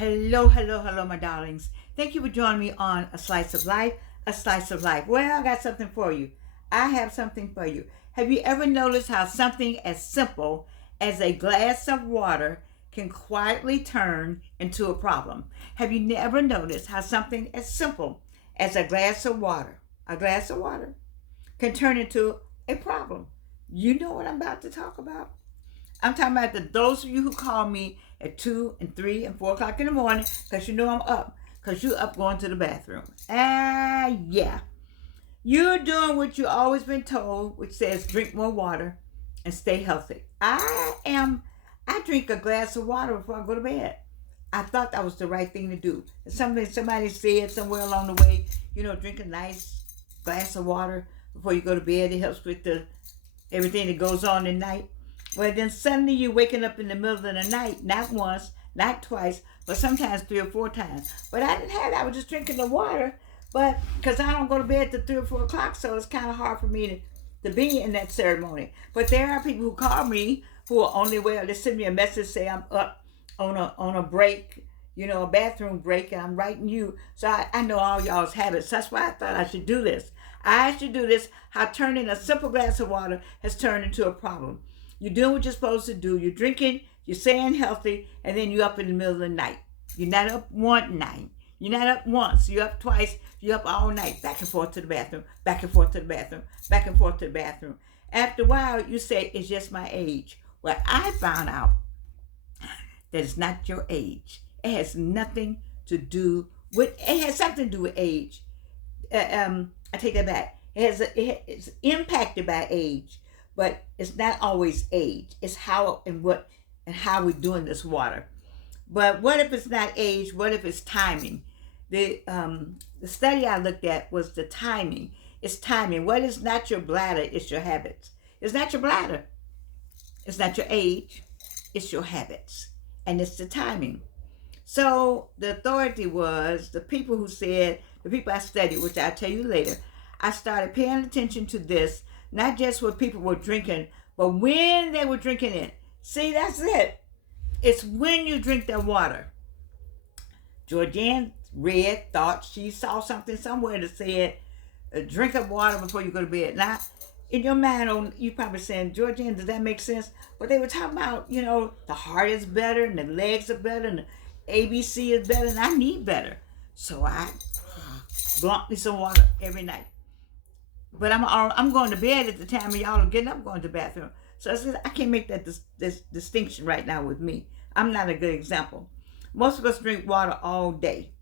Hello, hello, hello, my darlings. Thank you for joining me on A Slice of Life, A Slice of Life. Well, I got something for you. I have something for you. Have you ever noticed how something as simple as a glass of water can quietly turn into a problem? Have you never noticed how something as simple as a glass of water, can turn into a problem? You know what I'm about to talk about. I'm talking about those of you who call me at 2 and 3 and 4 o'clock in the morning because you know I'm up, because you're up going to the bathroom. Yeah. You're doing what you've always been told, which says drink more water and stay healthy. I drink a glass of water before I go to bed. I thought that was the right thing to do. Somebody said somewhere along the way, drink a nice glass of water before you go to bed. It helps with everything that goes on at night. Well, then suddenly you're waking up in the middle of the night, not once, not twice, but sometimes 3 or 4 times. But I didn't have that. I was just drinking the water, but because I don't go to bed till 3 or 4 o'clock, so it's kind of hard for me to be in that ceremony. But there are people who call me who are on their way, or they send me a message, say I'm up on a break, a bathroom break, and I'm writing you. So I know all y'all's habits. That's why I thought I should do this. I should do this, how turning a simple glass of water has turned into a problem. You're doing what you're supposed to do. You're drinking, you're staying healthy, and then you're up in the middle of the night. You're not up one night. You're not up once. You're up twice. You're up all night, back and forth to the bathroom, back and forth to the bathroom, back and forth to the bathroom. After a while, you say, it's just my age. Well, I found out that it's not your age. It has nothing to do with, it has something to do with age. I take that back. It's impacted by age, but it's not always age. It's how and how we're doing this water. But what if it's not age? What if it's timing? The study I looked at was the timing. It's timing. What is not your bladder? It's your habits. It's not your bladder. It's not your age. It's your habits, and it's the timing. So the authority was the people who said, the people I studied, which I'll tell you later. I started paying attention to this, not just what people were drinking, but when they were drinking it. See, that's it. It's when you drink that water. Georgianne thought she saw something somewhere that said, drink up water before you go to bed. Now, in your mind, you probably saying, Georgianne, does that make sense? But they were talking about, the heart is better and the legs are better and the ABC is better and I need better. So I blunt me some water every night. But I'm going to bed at the time y'all are getting up going to the bathroom. So I said, I can't make that this distinction right now with me. I'm not a good example. Most of us drink water all day,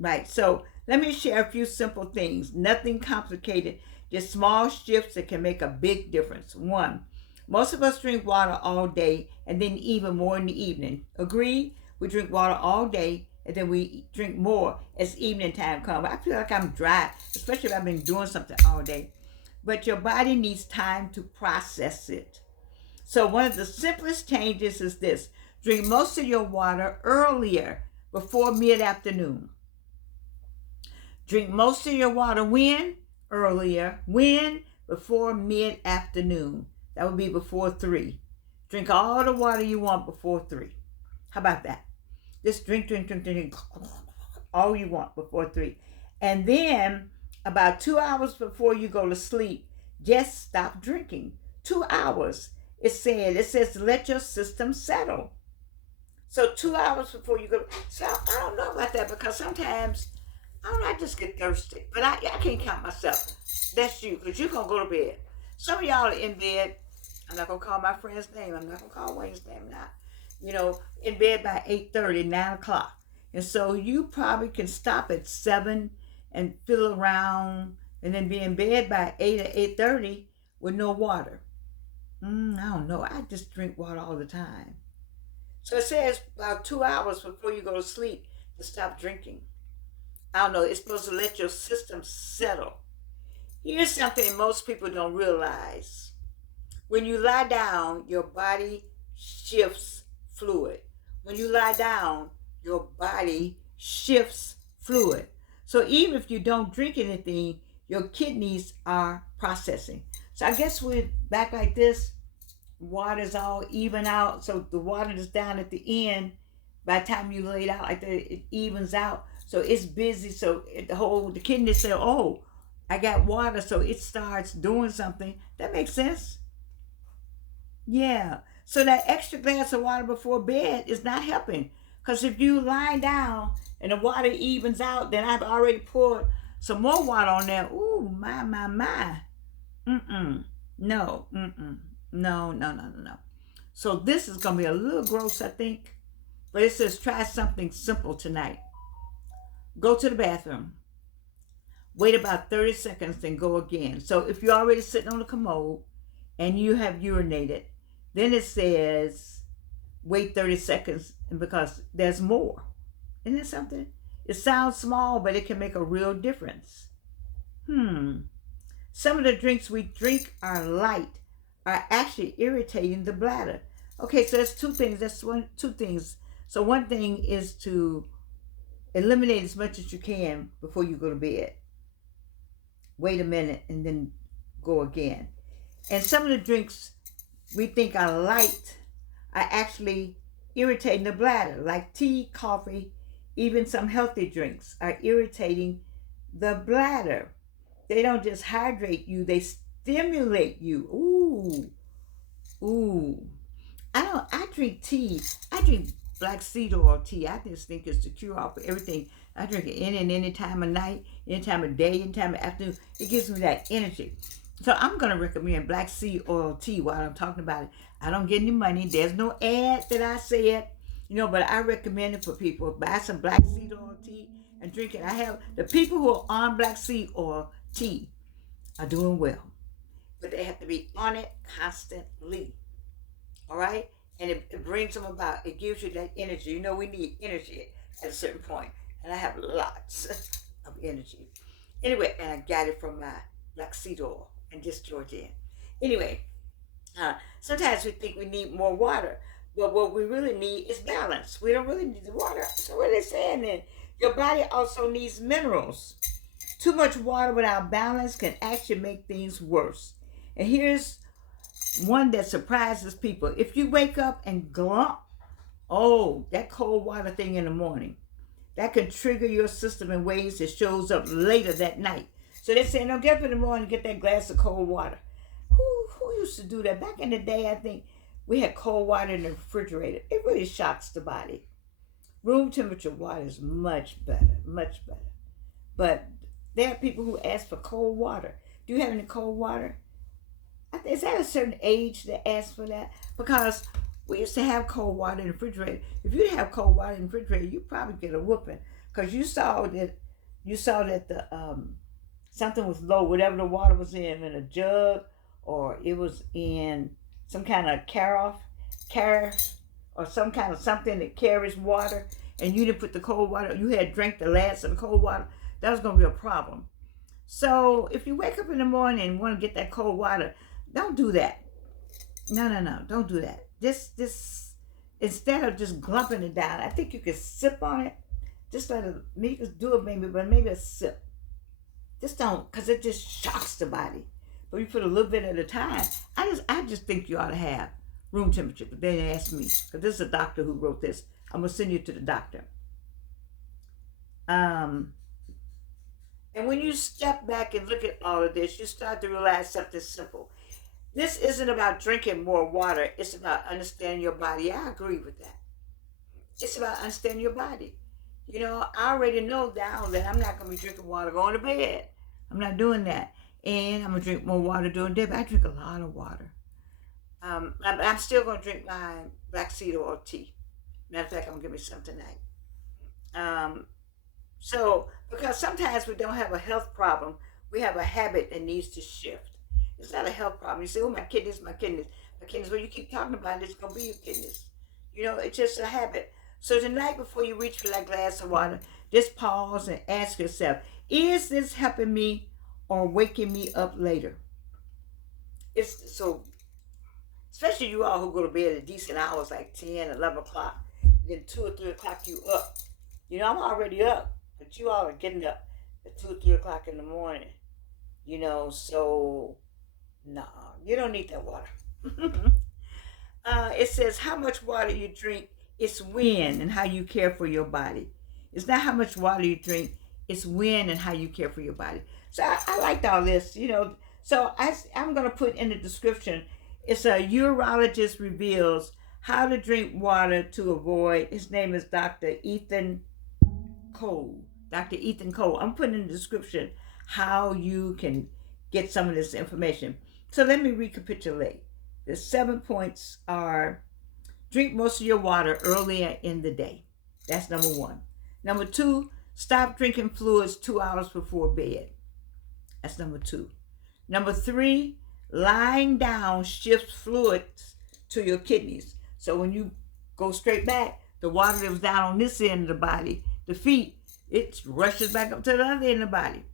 right? So let me share a few simple things. Nothing complicated, just small shifts that can make a big difference. One, most of us drink water all day and then even more in the evening. Agree? We drink water all day and then we drink more as evening time comes. I feel like I'm dry, especially if I've been doing something all day. But your body needs time to process it. So one of the simplest changes is this. Drink most of your water earlier, before mid-afternoon. Drink most of your water when? Earlier. When? Before mid-afternoon. That would be before 3. Drink all the water you want before 3. How about that? Just drink all you want before 3. And then about 2 hours before you go to sleep, just stop drinking. 2 hours. It says to let your system settle. So 2 hours before you go. So I don't know about that, because sometimes, I just get thirsty. But I can't count myself. That's you, because you're going to go to bed. Some of y'all are in bed. I'm not going to call my friend's name. I'm not going to call Wayne's name now. In bed by 8:30, 9 o'clock. And so you probably can stop at 7 and fiddle around and then be in bed by 8 or 8:30 with no water. I don't know. I just drink water all the time. So it says about 2 hours before you go to sleep to stop drinking. I don't know. It's supposed to let your system settle. Here's something most people don't realize. When you lie down, your body shifts fluid. When you lie down, your body shifts fluid. So even if you don't drink anything, your kidneys are processing. So I guess we're back like this. Water's all even out. So the water that's down at the end By the time you lay it out like that, it evens out. So it's busy. So the kidney say, "Oh, I got water," so it starts doing something. That makes sense. Yeah. So that extra glass of water before bed is not helping. Because if you lie down and the water evens out, then I've already poured some more water on there. Ooh, my. Mm-mm. No. Mm-mm. No, no, no, no, no. So this is going to be a little gross, I think. But it says try something simple tonight. Go to the bathroom. Wait about 30 seconds, then go again. So if you're already sitting on the commode and you have urinated, then it says wait 30 seconds because there's more. Isn't that something? It sounds small, but it can make a real difference. Some of the drinks we drink are light, are actually irritating the bladder. Okay, so that's two things. Two things. So one thing is to eliminate as much as you can before you go to bed. Wait a minute and then go again. And some of the drinks we think are light are actually irritating the bladder, like tea, coffee, even some healthy drinks are irritating the bladder. They don't just hydrate you, they stimulate you. Ooh. I drink tea. I drink black seed oil tea. I just think it's the cure all for everything. I drink it any time of night, any time of day, any time of afternoon. It gives me that energy. So I'm gonna recommend black seed oil tea while I'm talking about it. I don't get any money. There's no ad that I said, but I recommend it for people. Buy some black seed oil tea and drink it. I have the people who are on black seed oil tea are doing well, but they have to be on it constantly. All right, and it brings them about. It gives you that energy. We need energy at a certain point, and I have lots of energy. Anyway, and I got it from my black seed oil and just Georgia. Anyway, sometimes we think we need more water, but what we really need is balance. We don't really need the water. So what are they saying then? Your body also needs minerals. Too much water without balance can actually make things worse. And here's one that surprises people. If you wake up and glump, oh, that cold water thing in the morning, that can trigger your system in ways that shows up later that night. So they're saying, no, get up in the morning and get that glass of cold water. Who used to do that? Back in the day, I think we had cold water in the refrigerator. It really shocks the body. Room temperature water is much better, much better. But there are people who ask for cold water. Do you have any cold water? Is that a certain age that asks for that? Because we used to have cold water in the refrigerator. If you didn't have cold water in the refrigerator, you probably get a whooping because you saw that the something was low, whatever the water was in a jug, or it was in some kind of carafe, or some kind of something that carries water, and you didn't put the cold water. You had drank the last of the cold water. That was going to be a problem. So if you wake up in the morning and want to get that cold water, don't do that. No, don't do that. This instead of just glumping it down, I think you can sip on it. Just let it, maybe you can do it but maybe a sip. Just don't, because it just shocks the body. But you put a little bit at a time. I just think you ought to have room temperature. But they asked me, because this is a doctor who wrote this. I'm going to send you to the doctor. And when you step back and look at all of this, you start to realize something simple. This isn't about drinking more water. It's about understanding your body. I agree with that. It's about understanding your body. I already know now that I'm not going to be drinking water going to bed. I'm not doing that. And I'm going to drink more water during the day. But I drink a lot of water. I'm still going to drink my black seed oil tea. Matter of fact, I'm going to give me some tonight. So, because sometimes we don't have a health problem, we have a habit that needs to shift. It's not a health problem. You say, oh, my kidneys. Well, you keep talking about it, it's going to be your kidneys. It's just a habit. So tonight, before you reach for that glass of water, just pause and ask yourself, is this helping me or waking me up later? It's so, especially you all who go to bed at decent hours like 10, 11 o'clock, then 2 or 3 o'clock you up. I'm already up, but you all are getting up at 2 or 3 o'clock in the morning. So no, you don't need that water. It says how much water you drink It's when and how you care for your body. It's not how much water you drink. It's when and how you care for your body. So I liked all this, you know. So I'm going to put in the description. It's a urologist reveals how to drink water to avoid. His name is Dr. Ethan Cole. Dr. Ethan Cole. I'm putting in the description how you can get some of this information. So let me recapitulate. The 7 points are: drink most of your water earlier in the day. That's number one. Number two, stop drinking fluids 2 hours before bed. That's number two. Number three, lying down shifts fluids to your kidneys. So when you go straight back, the water that was down on this end of the body, the feet, it rushes back up to the other end of the body.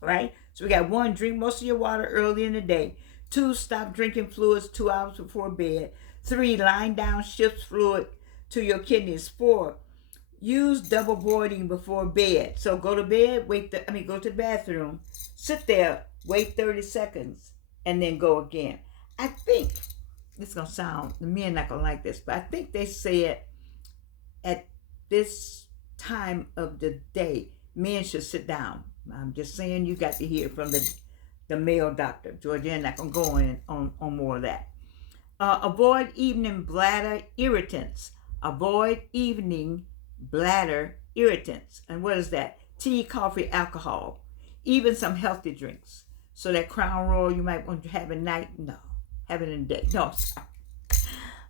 Right? So we got one, drink most of your water early in the day. Two, stop drinking fluids 2 hours before bed. Three, lying down shifts fluid to your kidneys. Four, use double voiding before bed. So go to bed, go to the bathroom, sit there, wait 30 seconds, and then go again. I think this is gonna sound, the men not gonna like this, but I think they said at this time of the day, men should sit down. I'm just saying, you got to hear from the male doctor. Georgiana not gonna go in on more of that. Avoid evening bladder irritants. Avoid evening bladder irritants. And what is that? Tea, coffee, alcohol, even some healthy drinks. So that Crown Royal you might want to have at night, no, have it in the day. No, sorry.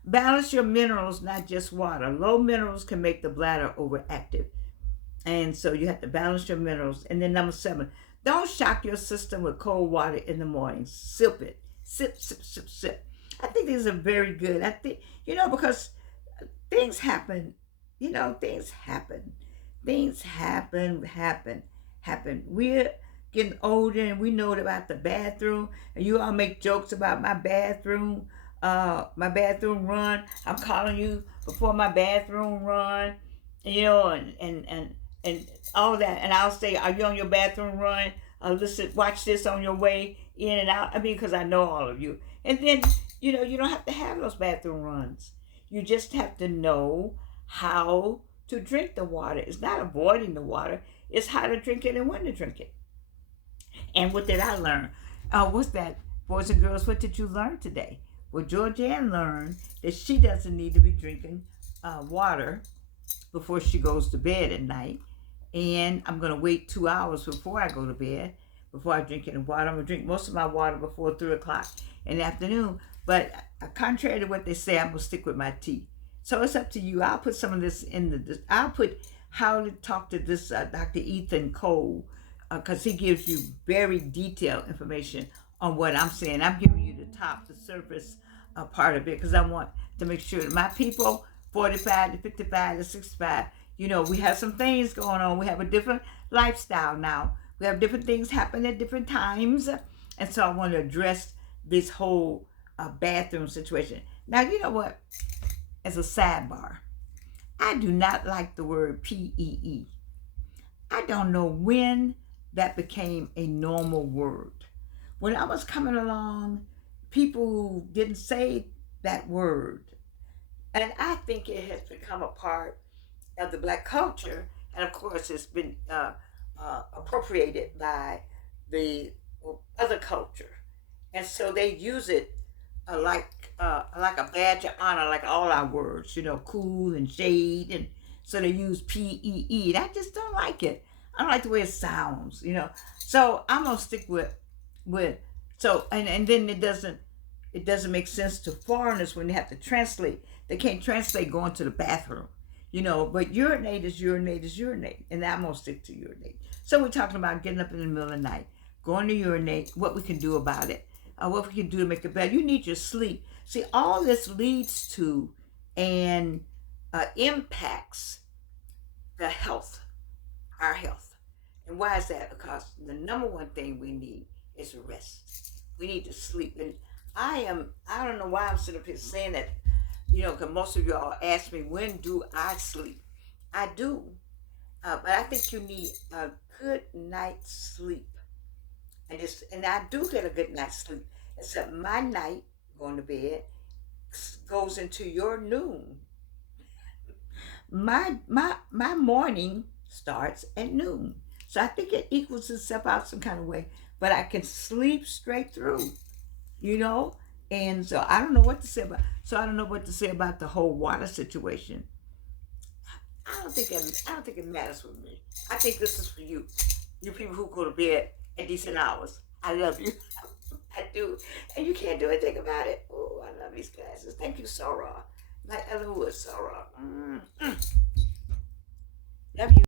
Balance your minerals, not just water. Low minerals can make the bladder overactive. And so you have to balance your minerals. And then number 7, don't shock your system with cold water in the morning. Sip it. Sip, sip, sip, sip. I think these are very good. I think, because things happen. Things happen. Things happen. We're getting older and we know about the bathroom. And you all make jokes about my bathroom run. I'm calling you before my bathroom run. And all that. And I'll say, are you on your bathroom run? Listen, watch this on your way in and out. Because I know all of you. And then, you don't have to have those bathroom runs. You just have to know how to drink the water. It's not avoiding the water. It's how to drink it and when to drink it. And what did I learn? What's that? Boys and girls, what did you learn today? Well, Georgianne learned that she doesn't need to be drinking water before she goes to bed at night. And I'm going to wait 2 hours before I go to bed, before I drink any water. I'm going to drink most of my water before 3 o'clock in the afternoon. But contrary to what they say, I'm going to stick with my tea. So it's up to you. I'll put some of this I'll put how to talk to this Dr. Ethan Cole, because he gives you very detailed information on what I'm saying. I'm giving you the top, the surface part of it, because I want to make sure that my people, 45 to 55 to 65, we have some things going on. We have a different lifestyle now. We have different things happen at different times. And so I want to address this whole bathroom situation. Now, you know what? As a sidebar, I do not like the word PEE. I don't know when that became a normal word. When I was coming along, people didn't say that word. And I think it has become a part of the Black culture. And of course, it's been appropriated by the other culture. And so they use it like a badge of honor, like all our words, cool and shade. And so they use PEE. And I just don't like it. I don't like the way it sounds, So I'm going to stick with and then it doesn't make sense to foreigners when they have to translate. They can't translate going to the bathroom, but urinate is urinate. And I'm going to stick to urinate. So we're talking about getting up in the middle of the night, going to urinate, what we can do about it, what we can do to make it better. You need your sleep. See, all this leads to and impacts the health, our health. And why is that? Because the number one thing we need is rest. We need to sleep. And I don't know why I'm sitting up here saying that, because most of y'all ask me, when do I sleep? I do. But I think you need a good night's sleep. And I do get a good night's sleep. Except my night, going to bed, goes into your noon. my morning starts at noon. So I think it equals itself out some kind of way. But I can sleep straight through, you know? And so I don't know what to say about the whole water situation. I don't think it matters with me. I think this is for you. You people who go to bed at decent hours. I love you. I do. And you can't do anything about it. Oh, I love these glasses. Thank you, Sarah. Like Ella Lewis, Sarah. Love you.